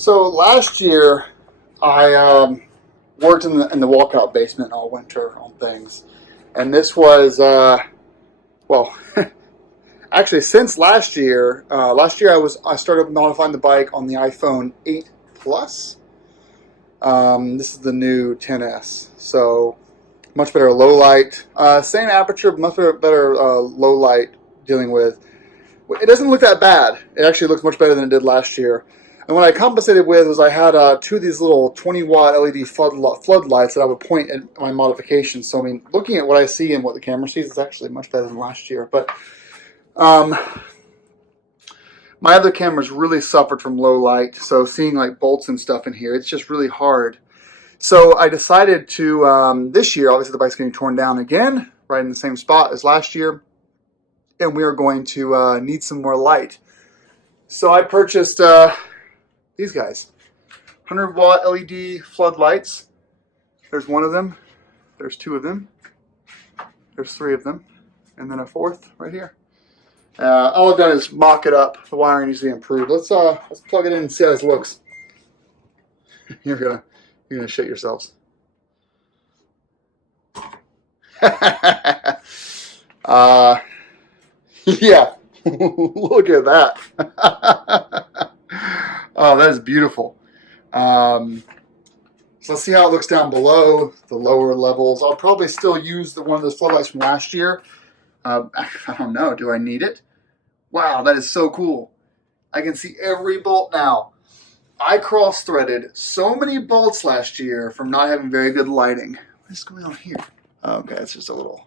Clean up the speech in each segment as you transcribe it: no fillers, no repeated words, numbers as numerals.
So last year, I worked in the walkout basement all winter on things, and this was well, actually since last year. Last year I started modifying the bike on the iPhone 8 Plus. This is the new 10s, so much better low light, same aperture, much better low light dealing with. It doesn't look that bad. It actually looks much better than it did last year. And what I compensated with was I had two of these little 20-watt LED floodlights that I would point at my modifications. So, I mean, looking at what I see and what the camera sees is actually much better than last year. But my other cameras really suffered from low light. So seeing like bolts and stuff in here, it's just really hard. So I decided to, this year, obviously the bike's getting torn down again, right in the same spot as last year. And we are going to need some more light. So I purchased these guys, 100-watt LED floodlights. There's one of them. There's two of them. There's three of them, and then a fourth right here. All I've done is mock it up. The wiring needs to be improved. Let's plug it in and see how this looks. You're gonna shit yourselves. Yeah, look at that. Oh, that is beautiful. So let's see how it looks down below the lower levels. I'll probably still use one of those floodlights from last year. I don't know. Do I need it? Wow, that is so cool. I can see every bolt now. I cross-threaded so many bolts last year from not having very good lighting. What is going on here? Okay, it's just a little.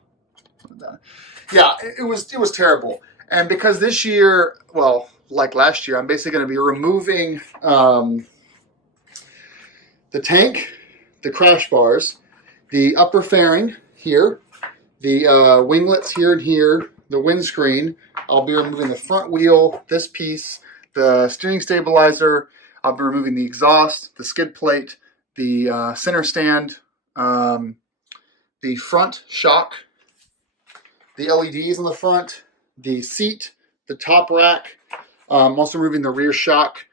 Yeah, it was terrible. And because this year, well, like last year, I'm basically going to be removing the tank, the crash bars, the upper fairing here, the winglets here and here, the windscreen. I'll be removing the front wheel, this piece, the steering stabilizer. I'll be removing the exhaust, the skid plate, the center stand, the front shock, the LEDs on the front, the seat, the top rack. I'm also removing the rear shock.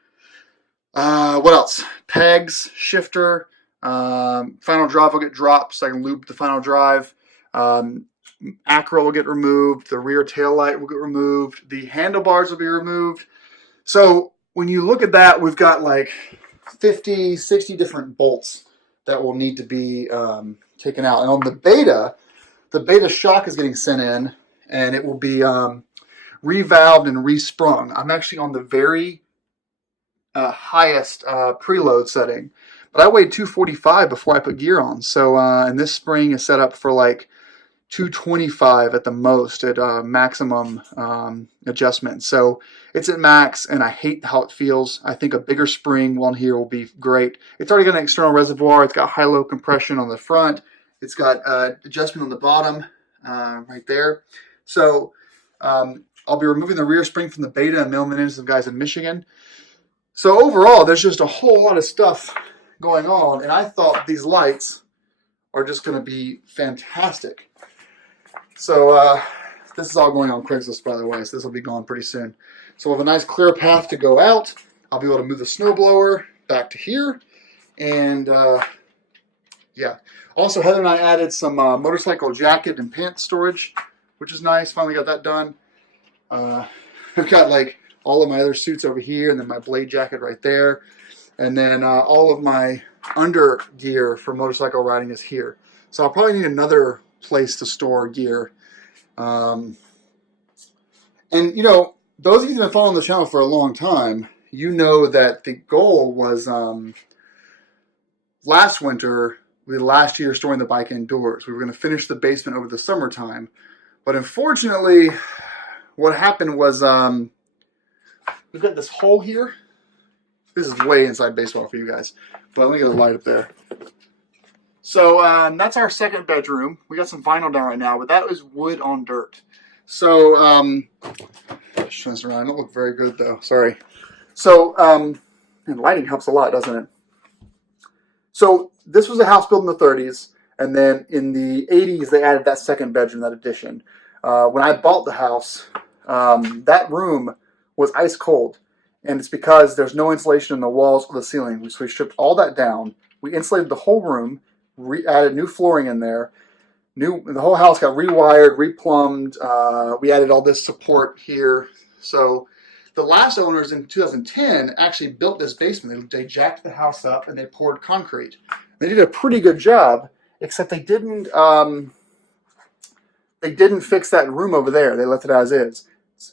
What else? Pegs, shifter, final drive will get dropped so I can loop the final drive. Acro will get removed. The rear tail light will get removed. The handlebars will be removed. So when you look at that, we've got like 50, 60 different bolts that will need to be taken out. And on the Beta shock is getting sent in, and it will be revalved and resprung. I'm actually on the very highest preload setting, but I weighed 245 before I put gear on. So and this spring is set up for like 225 at the most at maximum adjustment. So it's at max, and I hate how it feels. I think a bigger spring one here will be great. It's already got an external reservoir. It's got high-low compression on the front. It's got adjustment on the bottom right there. So I'll be removing the rear spring from the Beta and mailing it in to some guys in Michigan. So overall, there's just a whole lot of stuff going on, and I thought these lights are just going to be fantastic. So this is all going on Craigslist, by the way, so this will be gone pretty soon. So we'll have a nice clear path to go out. I'll be able to move the snowblower back to here, and yeah. Also, Heather and I added some motorcycle jacket and pants storage, which is nice. Finally got that done. I've got like all of my other suits over here, and then my blade jacket right there. And then all of my under gear for motorcycle riding is here. So I'll probably need another place to store gear. And, you know, those of you that have been following the channel for a long time, you know that the goal was last year storing the bike indoors. We were going to finish the basement over the summertime. But unfortunately, what happened was we've got this hole here. This is way inside baseball for you guys. But let me get a light up there. So that's our second bedroom. We got some vinyl down right now, but that is wood on dirt. So just turn this around. I don't look very good though. Sorry. So and lighting helps a lot, doesn't it? So this was a house built in the 30s, and then in the 80s they added that second bedroom, that addition. When I bought the house, that room was ice cold, And it's because there's no insulation in the walls or the ceiling. So we stripped all that down. We insulated the whole room, added new flooring in there. The whole house got rewired, replumbed. We added all this support here. So the last owners in 2010 actually built this basement. They jacked the house up and they poured concrete. They did a pretty good job, except they didn't fix that room over there. They left it as is.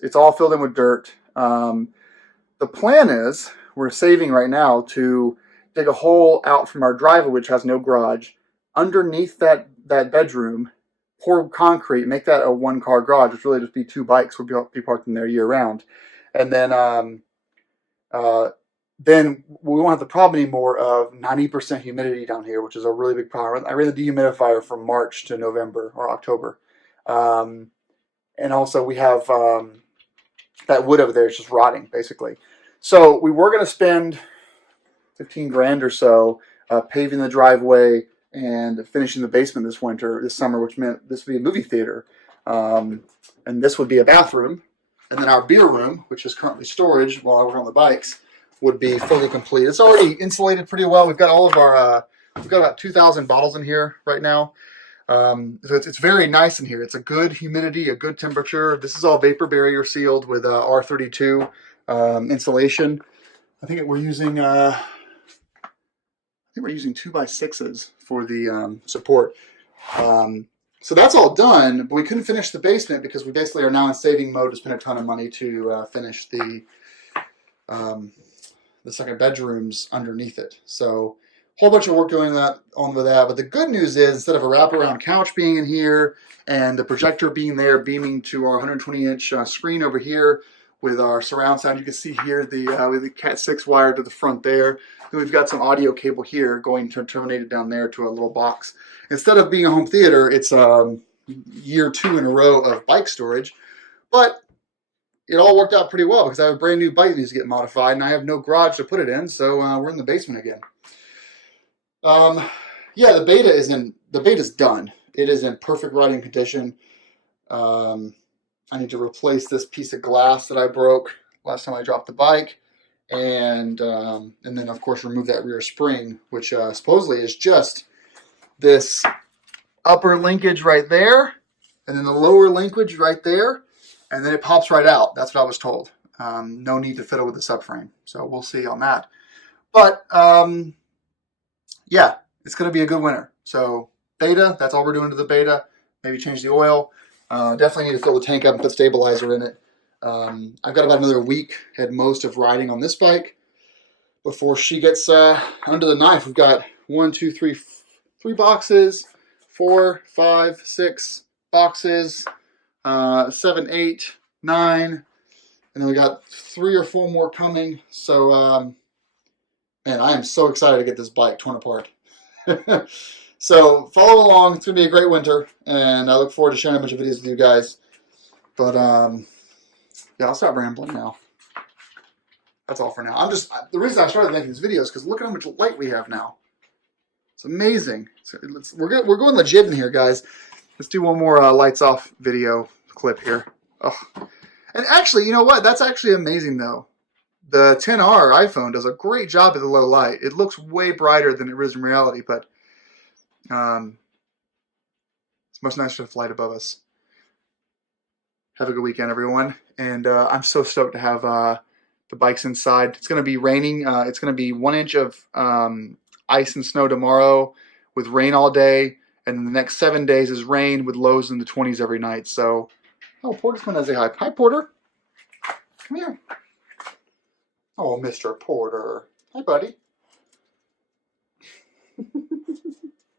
It's all filled in with dirt. The plan is we're saving right now to dig a hole out from our driveway, which has no garage, underneath that bedroom, pour concrete, make that a one-car garage, which really just be 2 bikes would be parked in there year-round. And then we won't have the problem anymore of 90% humidity down here, which is a really big problem. I ran the dehumidifier from March to November or October. And also we have that wood over there is just rotting, basically. So we were going to spend 15 grand or so paving the driveway and finishing the basement this summer, which meant this would be a movie theater. And this would be a bathroom. And then our beer room, which is currently storage while I work on the bikes, would be fully complete. It's already insulated pretty well. We've got all of our, we've got about 2,000 bottles in here right now. So it's very nice in here. It's a good humidity, a good temperature. This is all vapor barrier sealed with R32 insulation. I think we're using 2x6s for the support. So that's all done, but we couldn't finish the basement because we basically are now in saving mode to spend a ton of money to finish the second bedrooms underneath it. So a whole bunch of work going on with that. But the good news is, instead of a wraparound couch being in here and the projector being there beaming to our 120-inch screen over here with our surround sound, you can see here with the Cat 6 wire to the front there. Then we've got some audio cable here going to terminate it down there to a little box. Instead of being a home theater, it's year 2 in a row of bike storage. But it all worked out pretty well because I have a brand new bike that needs to get modified, and I have no garage to put it in, so we're in the basement again. Yeah, the beta's done. It is in perfect riding condition. I need to replace this piece of glass that I broke last time I dropped the bike, and then of course remove that rear spring, which supposedly is just this upper linkage right there, and then the lower linkage right there, and then it pops right out. That's what I was told. No need to fiddle with the subframe, so we'll see on that. But yeah, it's going to be a good winter. So beta, that's all we're doing to the beta. Maybe change the oil. Definitely need to fill the tank up and put stabilizer in it. I've got about another week at most of riding on this bike before she gets under the knife. We've got 3 boxes, 4, 5, 6 boxes, 7, 8, 9, and then we got 3 or 4 more coming. So, man, I am so excited to get this bike torn apart. So follow along. It's going to be a great winter, and I look forward to sharing a bunch of videos with you guys. But yeah, I'll stop rambling now. That's all for now. The reason I started making these videos is because look at how much light we have now. It's amazing. So we're going legit in here, guys. Let's do one more lights off video clip here. Oh. And actually, you know what? That's actually amazing, though. The XR iPhone does a great job at the low light. It looks way brighter than it is in reality, but it's much nicer to flight above us. Have a good weekend, everyone. And I'm so stoked to have the bikes inside. It's going to be raining. It's going to be 1 inch of ice and snow tomorrow with rain all day. And the next 7 days is rain with lows in the 20s every night. So, oh, Porter's going to say hi. Hi, Porter. Come here. Oh, Mr. Porter. Hi, buddy.